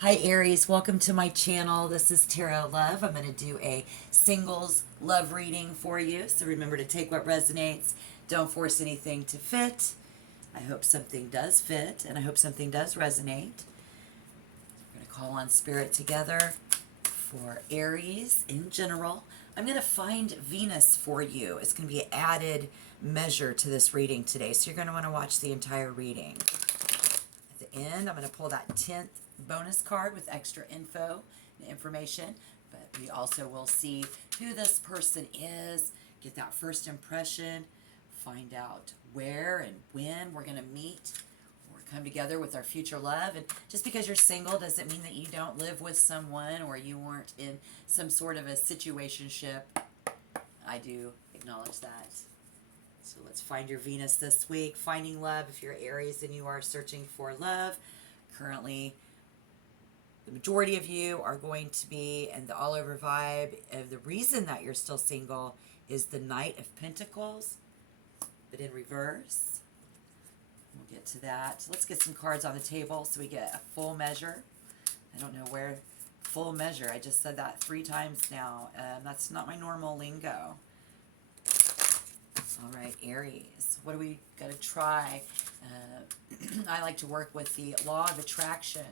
Hi Aries, welcome to my channel. This is Tarot Love. I'm going to do a singles love reading for you. So remember to take what resonates. Don't force anything to fit. I hope something does fit and I hope something does resonate. We're going to call on spirit together for Aries in general. I'm going to find Venus for you. It's going to be an added measure to this reading today. So you're going to want to watch the entire reading. At the end, I'm going to pull that 10th bonus card with extra info and information, but we also will see who this person is, get that first impression, find out where and when we're going to meet or come together with our future love. And just because you're single doesn't mean that you don't live with someone or you weren't in some sort of a situationship. I do acknowledge that. So let's find your Venus this week. Finding love. If you're Aries and you are searching for love, currently the majority of you are going to be, and the all over vibe of the reason that you're still single is the Knight of Pentacles, but in reverse. We'll get to that. Let's get some cards on the table so we get a full measure. I don't know where full measure. I just said that 3 times now. That's not my normal lingo. All right, Aries, what do we got to try? I like to work with the law of attraction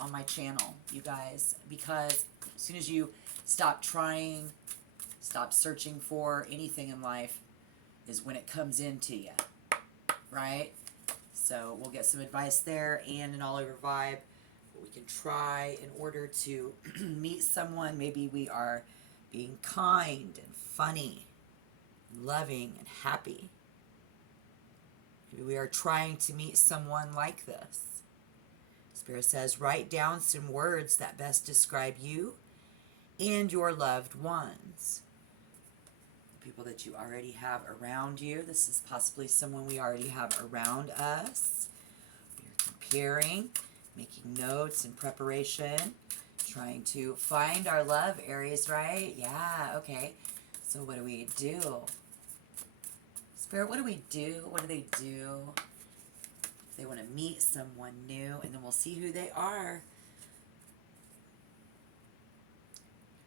on my channel, you guys, because as soon as you stop trying, stop searching for anything in life is when it comes into you, right? So we'll get some advice there and an all over vibe. We can try in order to meet someone. Maybe we are being kind and funny, loving and happy. Maybe we are trying to meet someone like this. Spirit says, write down some words that best describe you and your loved ones. People that you already have around you. This is possibly someone we already have around us. You're comparing, making notes in preparation, trying to find our love, Aries, right? Yeah, okay. So what do we do? Spirit, what do we do? What do they do? They want to meet someone new, and then we'll see who they are.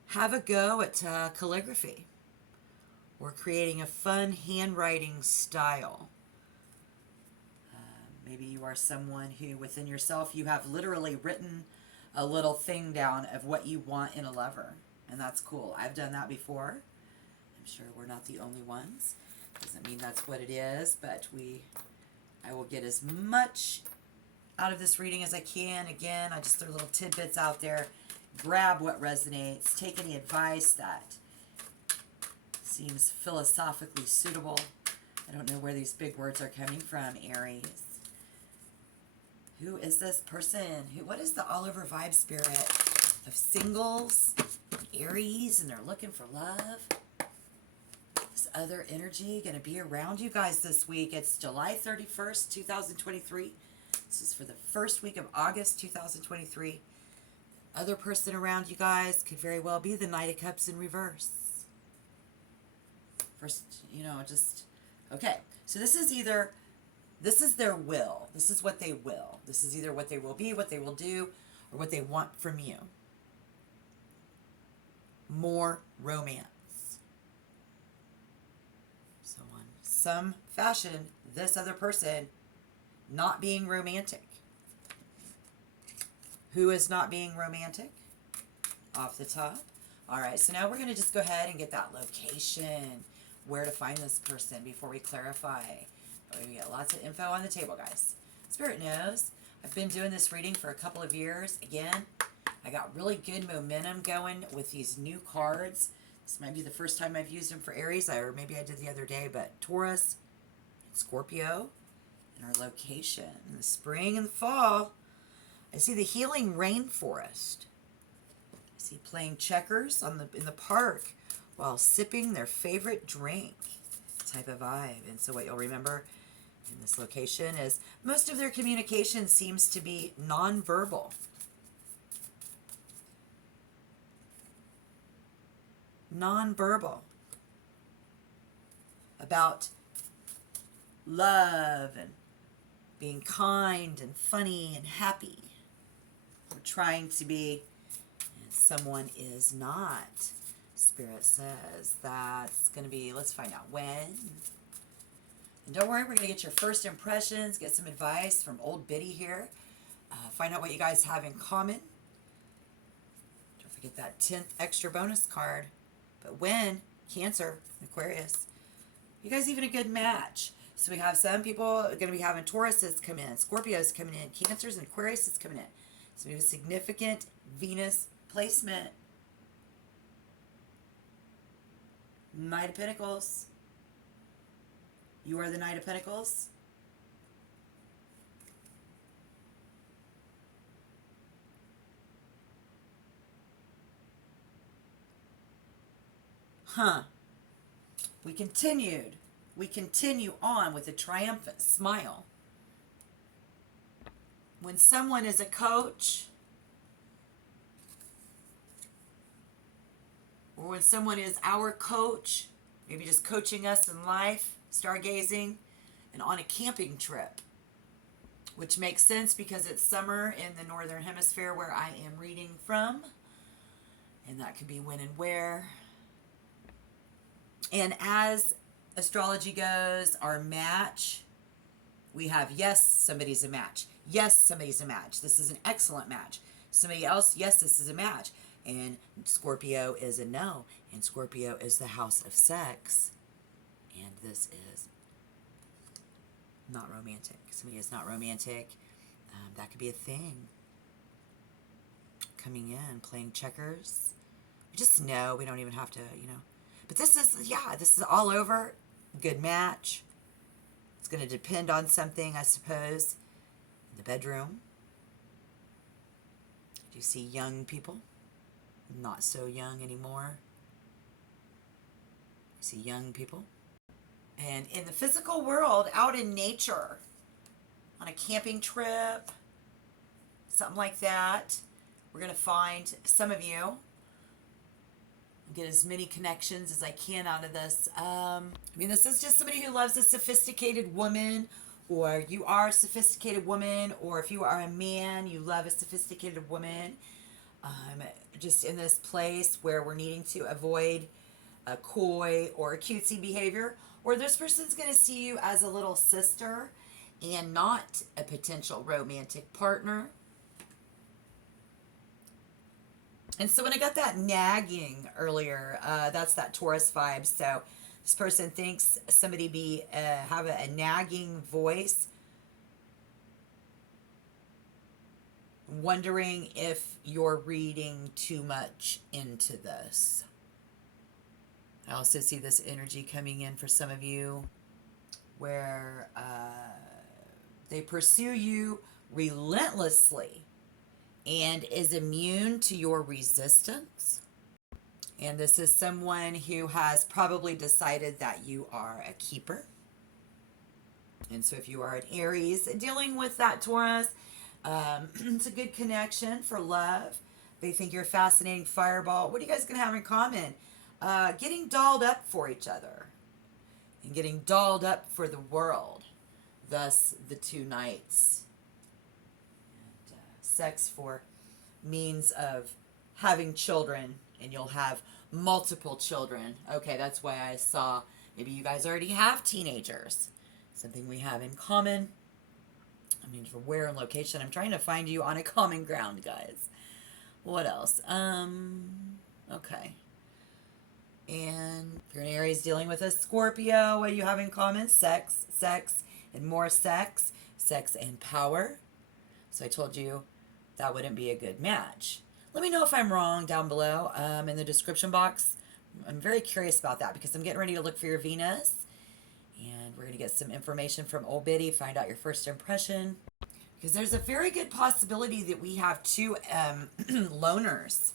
Have a go at calligraphy or creating a fun handwriting style. Maybe you are someone who, within yourself, you have literally written a little thing down of what you want in a lover, and that's cool. I've done that before. I'm sure we're not the only ones. Doesn't mean that's what it is, but I will get as much out of this reading as I can. Again, I just throw little tidbits out there. Grab what resonates. Take any advice that seems philosophically suitable. I don't know where these big words are coming from, Aries. Who is this person? What is the all over vibe, spirit of singles, Aries, and they're looking for love? Other energy going to be around you guys this week. It's July 31st, 2023. This is for the first week of August, 2023. Other person around you guys could very well be the Knight of Cups in reverse. First, just, okay. So this is their will. This is what they will. This is either what they will be, what they will do, or what they want from you. More romance. So on some fashion, this other person not being romantic. Who is not being romantic? Off the top. All right, so now we're going to just go ahead and get that location, where to find this person before we clarify. We get lots of info on the table, guys. Spirit knows. I've been doing this reading for a couple of years. Again, I got really good momentum going with these new cards. This might be the first time I've used them for Aries, or maybe I did the other day, but Taurus, Scorpio, and our location. In the spring and the fall, I see the healing rainforest. I see playing checkers in the park while sipping their favorite drink type of vibe. And so what you'll remember in this location is most of their communication seems to be nonverbal. Nonverbal, about love and being kind and funny and happy. We're trying to be, and someone is not. Spirit says that's going to be, let's find out when. And don't worry, we're going to get your first impressions, get some advice from old Biddy here. Find out what you guys have in common. Don't forget that 10th extra bonus card. But when, Cancer, Aquarius, you guys even a good match. So we have some people going to be having Tauruses come in, Scorpios coming in, Cancers and Aquariuses coming in. So we have a significant Venus placement. Knight of Pentacles. You are the Knight of Pentacles. We continued. We continue on with a triumphant smile. When someone is a coach, or when someone is our coach, maybe just coaching us in life, stargazing, and on a camping trip, which makes sense because it's summer in the northern hemisphere where I am reading from, and that could be when and where. And as astrology goes, our match, we have yes, somebody's a match. Yes, somebody's a match. This is an excellent match. Somebody else, yes, this is a match. And Scorpio is a no. And Scorpio is the house of sex. And this is not romantic. Somebody is not romantic. That could be a thing. Coming in, playing checkers. We just know. We don't even have to, you know. But this is, yeah, this is all over. Good match. It's going to depend on something, I suppose. In the bedroom. Do you see young people? Not so young anymore. You see young people. And in the physical world, out in nature, on a camping trip, something like that, we're going to find some of you. Get as many connections as I can out of this. I mean, this is just somebody who loves a sophisticated woman, or you are a sophisticated woman, or if you are a man, you love a sophisticated woman. Just in this place where we're needing to avoid a coy or a cutesy behavior, or this person's going to see you as a little sister and not a potential romantic partner. And so when I got that nagging earlier, that's that Taurus vibe. So this person thinks somebody have a nagging voice, wondering if you're reading too much into this. I also see this energy coming in for some of you where they pursue you relentlessly and is immune to your resistance. And this is someone who has probably decided that you are a keeper. And so if you are an Aries dealing with that Taurus, it's a good connection for love. They think you're a fascinating fireball. What are you guys going to have in common? Getting dolled up for each other. And getting dolled up for the world. Thus, the two knights. Sex for means of having children, and you'll have multiple children. Okay, that's why I saw maybe you guys already have teenagers. Something we have in common. I mean, for where and location. I'm trying to find you on a common ground, guys. What else? Okay. And if you're an Aries dealing with a Scorpio, what do you have in common? Sex, and more sex. Sex and power. So I told you that wouldn't be a good match. Let me know if I'm wrong down below in the description box. I'm very curious about that because I'm getting ready to look for your Venus. And we're going to get some information from Old Biddy, find out your first impression. Because there's a very good possibility that we have two loners.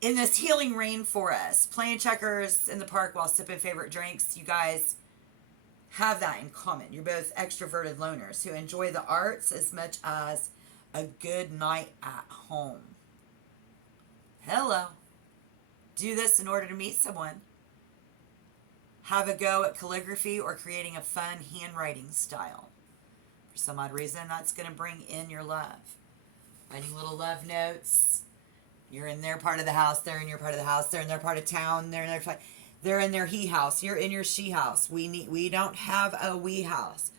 In this healing rainforest, playing checkers in the park while sipping favorite drinks, you guys have that in common. You're both extroverted loners who enjoy the arts as much as a good night at home. Hello. Do this in order to meet someone. Have a go at calligraphy or creating a fun handwriting style. For some odd reason, that's going to bring in your love. Writing little love notes. You're in their part of the house, they're in your part of the house, they're in their part of town, they're in their he house, you're in your she house. We don't have a we house.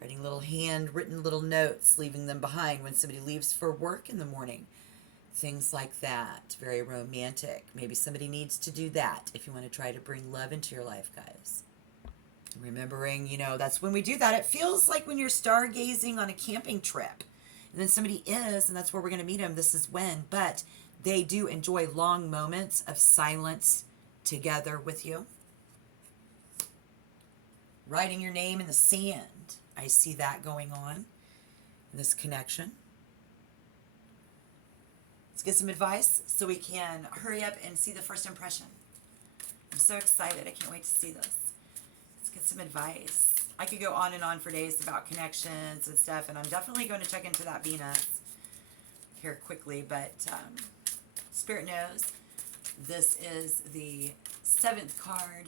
Writing little handwritten little notes, leaving them behind when somebody leaves for work in the morning. Things like that. Very romantic. Maybe somebody needs to do that if you want to try to bring love into your life, guys. Remembering, that's when we do that. It feels like when you're stargazing on a camping trip. And then somebody is, and that's where we're going to meet them. This is when. But they do enjoy long moments of silence together with you. Writing your name in the sand. I see that going on. This connection. Let's get some advice so we can hurry up and see the first impression. I'm so excited. I can't wait to see this. Let's get some advice. I could go on and on for days about connections and stuff, and I'm definitely going to check into that Venus here quickly, but Spirit knows this is the 7th card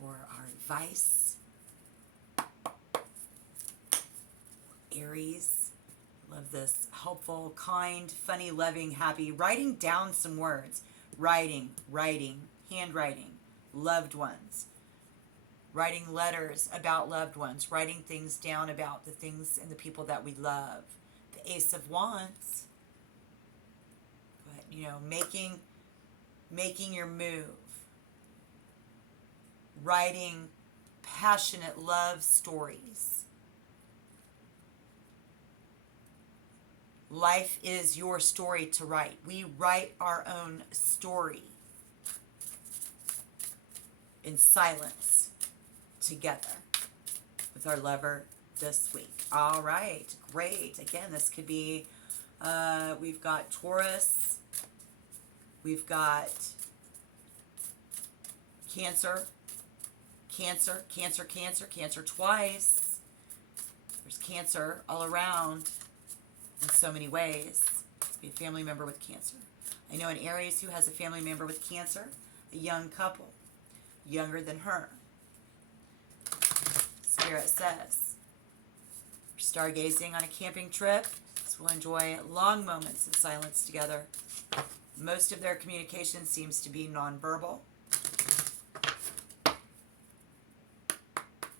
for our advice. Aries. Love this. Helpful, kind, funny, loving, happy. Writing down some words. Writing, handwriting, loved ones. Writing letters about loved ones. Writing things down about the things and the people that we love. The Ace of Wands. But, making your move. Writing passionate love stories. Life is your story to write. We write our own story in silence together with our lover this week. All right, great. Again, this could be, we've got Taurus, we've got Cancer twice. There's Cancer all around. In so many ways. Be a family member with Cancer. I know an Aries who has a family member with Cancer, a young couple, younger than her. Spirit says, stargazing on a camping trip, so we'll enjoy long moments of silence together. Most of their communication seems to be nonverbal,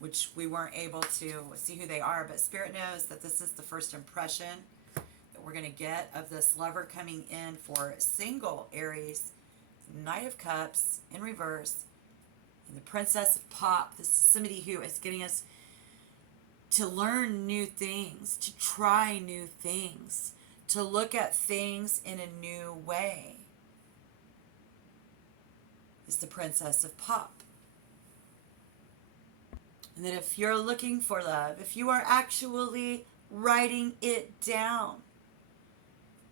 which we weren't able to see who they are, but Spirit knows that this is the first impression we're going to get of this lover coming in for single Aries, Knight of Cups in reverse, and the Princess of Pop. This is somebody who is getting us to learn new things, to try new things, to look at things in a new way. It's the Princess of Pop. And that if you're looking for love, if you are actually writing it down,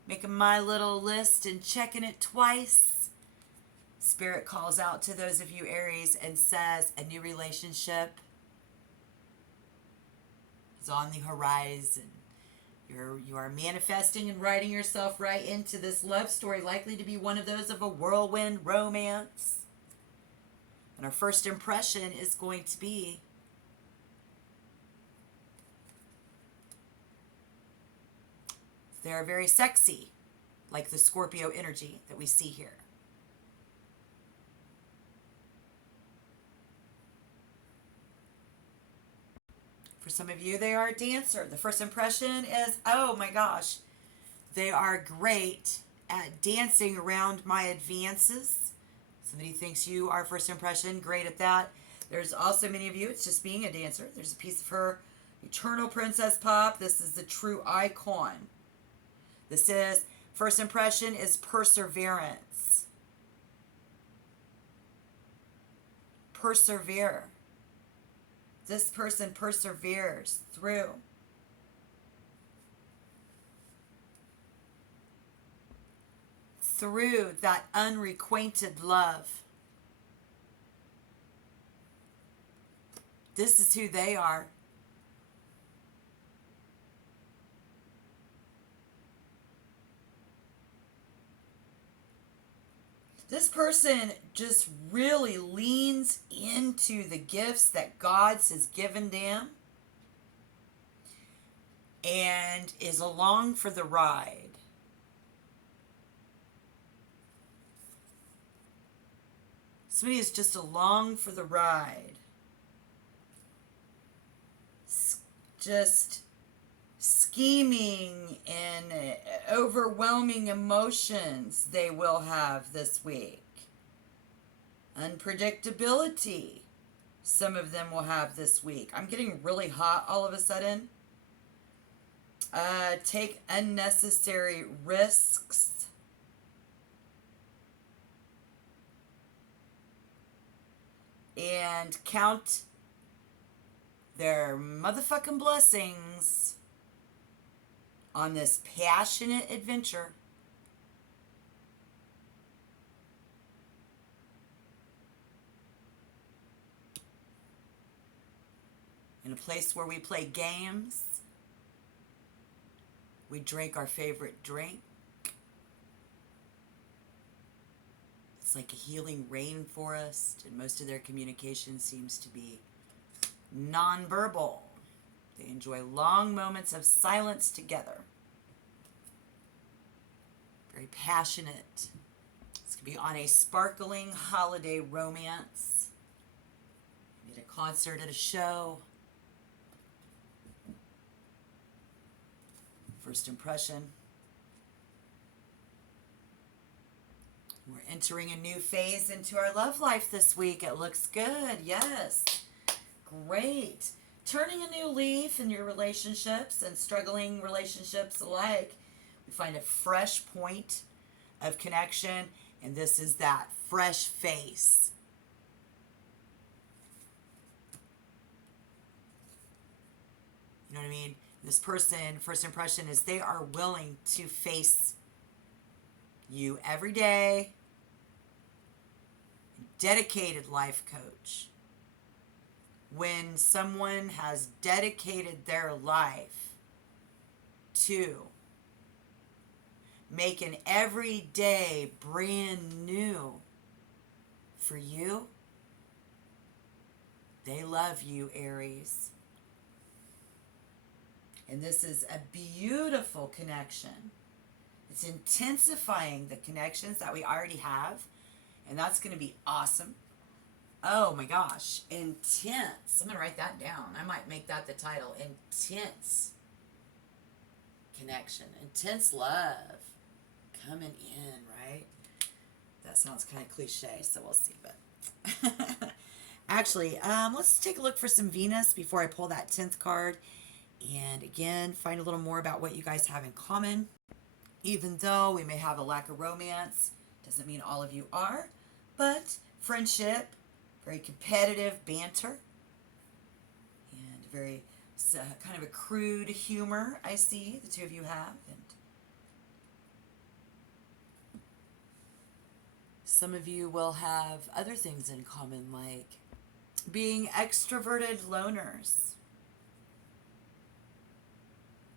making my little list and checking it twice, Spirit calls out to those of you Aries and says a new relationship is on the horizon. You are manifesting and writing yourself right into this love story, likely to be one of those of a whirlwind romance. And our first impression is going to be they are very sexy, like the Scorpio energy that we see here. For some of you, they are a dancer. The first impression is, oh my gosh, they are great at dancing around my advances. Somebody thinks you are first impression, great at that. There's also many of you, it's just being a dancer. There's a piece of her eternal Princess Pop. This is the true icon. This is, first impression is perseverance. Persevere. This person perseveres through. Through that unrequited love. This is who they are. This person just really leans into the gifts that God has given them. and is along for the ride. Somebody is just along for the ride. Just scheming and overwhelming emotions they will have this week. Unpredictability some of them will have this week. I'm getting really hot all of a sudden. Take unnecessary risks. And count their motherfucking blessings on this passionate adventure. In a place where we play games, we drink our favorite drink. It's like a healing rainforest, and most of their communication seems to be nonverbal. They enjoy long moments of silence together. Very passionate. This could be on a sparkling holiday romance. At a concert, at a show. First impression. We're entering a new phase into our love life this week. It looks good. Yes. Great. Turning a new leaf in your relationships and struggling relationships alike. We find a fresh point of connection, and this is that fresh face. You know what I mean? This person, first impression is they are willing to face you every day. Dedicated life coach. When someone has dedicated their life to making every day brand new for you, they love you, Aries. And this is a beautiful connection. It's intensifying the connections that we already have. And that's going to be awesome. Oh my gosh. Intense. I'm going to write that down. I might make that the title. Intense connection. Intense love. Coming in, right? That sounds kind of cliche, so we'll see. But actually, let's take a look for some Venus before I pull that 10th card. And again, find a little more about what you guys have in common. Even though we may have a lack of romance, doesn't mean all of you are. But friendship, very competitive banter, and very kind of a crude humor, I see the two of you have. And some of you will have other things in common, like being extroverted loners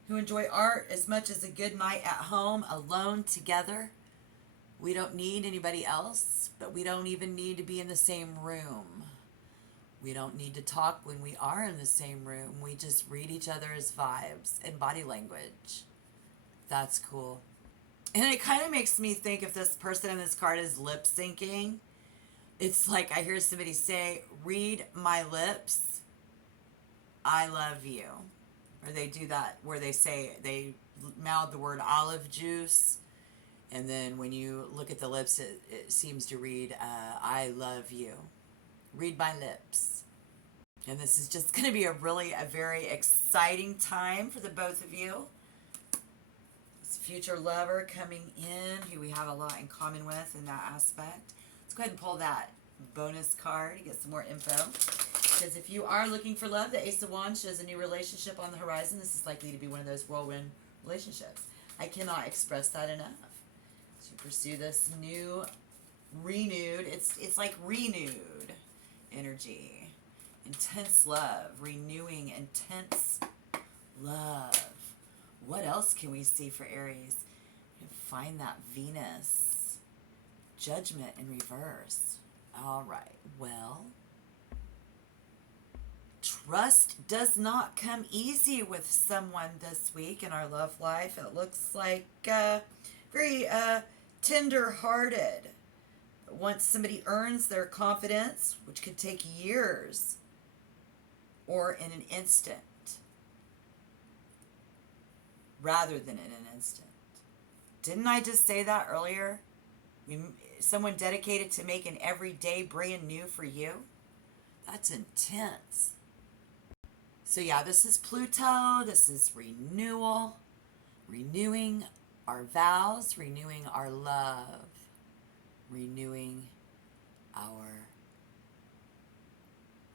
who enjoy art as much as a good night at home, alone, together. We don't need anybody else, but we don't even need to be in the same room. We don't need to talk when we are in the same room. We just read each other's vibes and body language. That's cool. And it kind of makes me think if this person in this card is lip syncing, it's like I hear somebody say, read my lips, I love you. Or they do that where they say, they mouth the word olive juice. And then when you look at the lips, it seems to read, I love you. Read my lips. And this is just going to be a very exciting time for the both of you. This future lover coming in, who we have a lot in common with in that aspect. Let's go ahead and pull that bonus card to get some more info. Because if you are looking for love, the Ace of Wands shows a new relationship on the horizon. This is likely to be one of those whirlwind relationships. I cannot express that enough. To pursue this new, renewed, it's like renewed energy. Intense love, renewing intense love. What else can we see for Aries? Find that Venus. Judgment in reverse. All right, well, trust does not come easy with someone this week in our love life. It looks like very tender-hearted. Once somebody earns their confidence, which could take years or in an instant, rather than in an instant. Didn't I just say that earlier? Someone dedicated to making every day brand new for you? That's intense. So yeah, this is Pluto. This is renewal. Renewing our vows, renewing our love, renewing our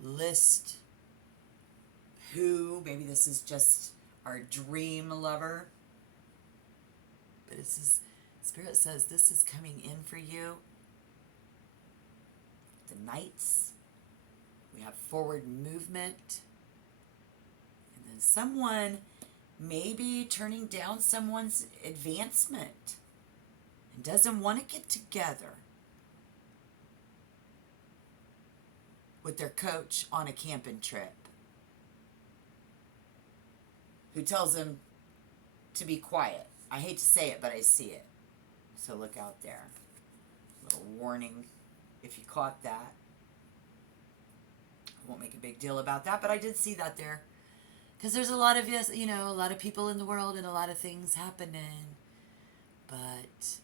list. Maybe this is just our dream lover. But Spirit says this is coming in for you. The Knights. We have forward movement. And then someone maybe turning down someone's advancement and doesn't want to get together with their coach on a camping trip, who tells them to be quiet. I hate to say it, but I see it. So look out there. Little warning if you caught that. I won't make a big deal about that, but I did see that there. Because there's a lot of, a lot of people in the world and a lot of things happening. But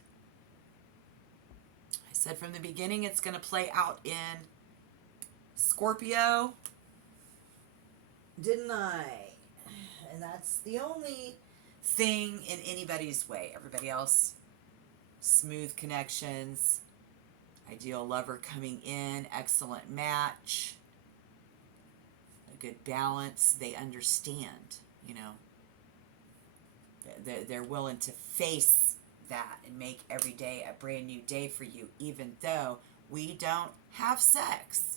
I said from the beginning it's going to play out in Scorpio. Didn't I? And that's the only thing in anybody's way. Everybody else, smooth connections, ideal lover coming in, excellent match, a good balance. They understand, they're willing to face that and make every day a brand new day for you, even though we don't have sex.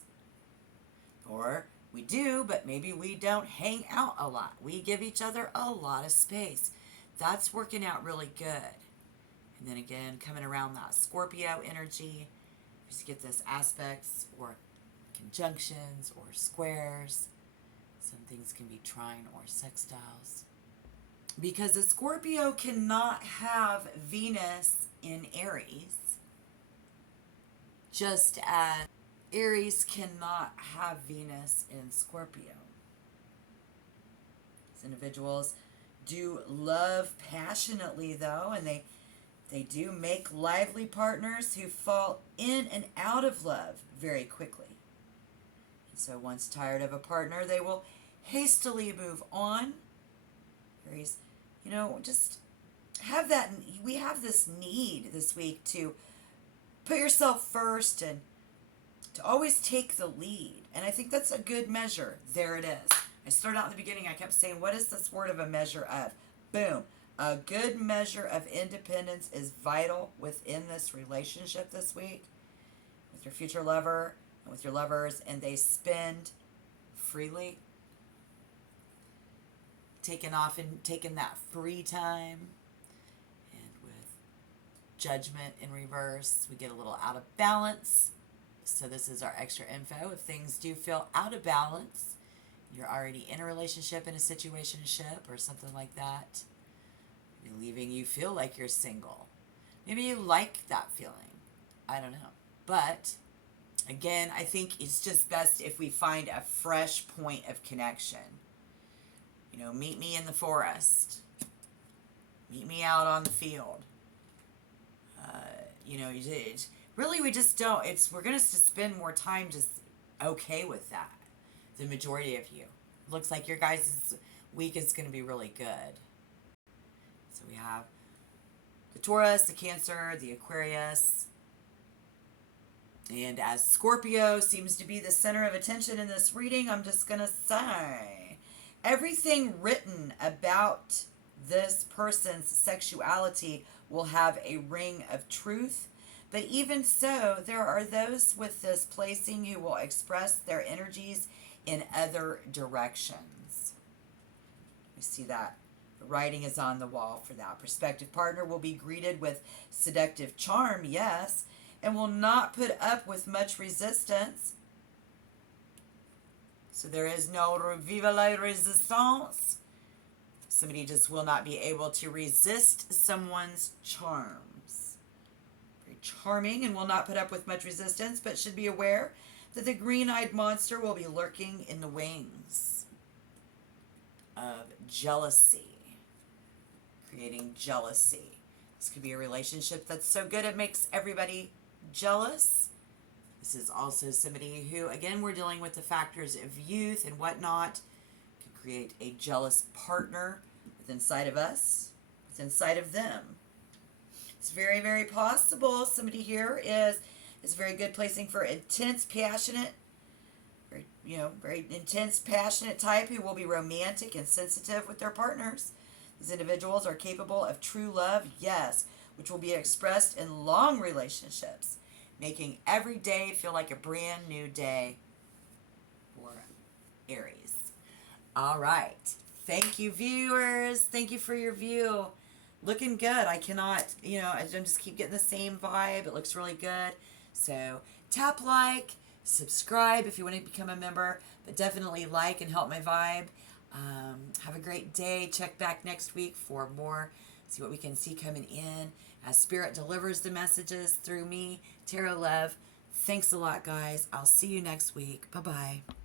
Or we do, but maybe we don't hang out a lot. We give each other a lot of space. That's working out really good. And then again, coming around that Scorpio energy, just get this aspects or conjunctions or squares. Some things can be trine or sextiles. Because a Scorpio cannot have Venus in Aries, just as Aries cannot have Venus in Scorpio. These individuals do love passionately, though, and they do make lively partners who fall in and out of love very quickly. And so once tired of a partner, they will hastily move on. Aries, just have that. We have this need this week to put yourself first and to always take the lead. And I think that's a good measure. There it is. I started out in the beginning, I kept saying, what is this word of a measure of? Boom. A good measure of independence is vital within this relationship this week with your future lover and with your lovers, and they spend freely. Taking off and taking that free time. And with judgment in reverse, we get a little out of balance. So this is our extra info. If things do feel out of balance, you're already in a relationship, in a situationship, or something like that, you're leaving, you feel like you're single. Maybe you like that feeling. I don't know. But, again, I think it's just best if we find a fresh point of connection. Meet me in the forest. Meet me out on the field. Really, we just don't. We're going to spend more time just okay with that. The majority of you. Looks like your guys' week is going to be really good. So we have the Taurus, the Cancer, the Aquarius. And as Scorpio seems to be the center of attention in this reading, I'm just going to say, everything written about this person's sexuality will have a ring of truth. But even so, there are those with this placing who will express their energies in other directions. We see that. The writing is on the wall for that. Prospective partner will be greeted with seductive charm, yes, and will not put up with much resistance. So there is no vive la resistance. Somebody just will not be able to resist someone's charms. Very charming and will not put up with much resistance, but should be aware that the green-eyed monster will be lurking in the wings of jealousy, creating jealousy. This could be a relationship that's so good it makes everybody jealous. This is also somebody who, again, we're dealing with the factors of youth and whatnot. Could create a jealous partner within inside of us, within inside of them. It's very, very possible somebody here is a very good placing for intense, passionate, very intense, passionate type who will be romantic and sensitive with their partners. These individuals are capable of true love, yes, which will be expressed in long relationships, making every day feel like a brand new day for Aries. All right. Thank you, viewers. Thank you for your view. Looking good. I cannot, I just keep getting the same vibe. It looks really good. So tap like, subscribe if you want to become a member, but definitely like and help my vibe. Have a great day. Check back next week for more. See what we can see coming in as Spirit delivers the messages through me, Tarot Love. Thanks a lot, guys. I'll see you next week. Bye-bye.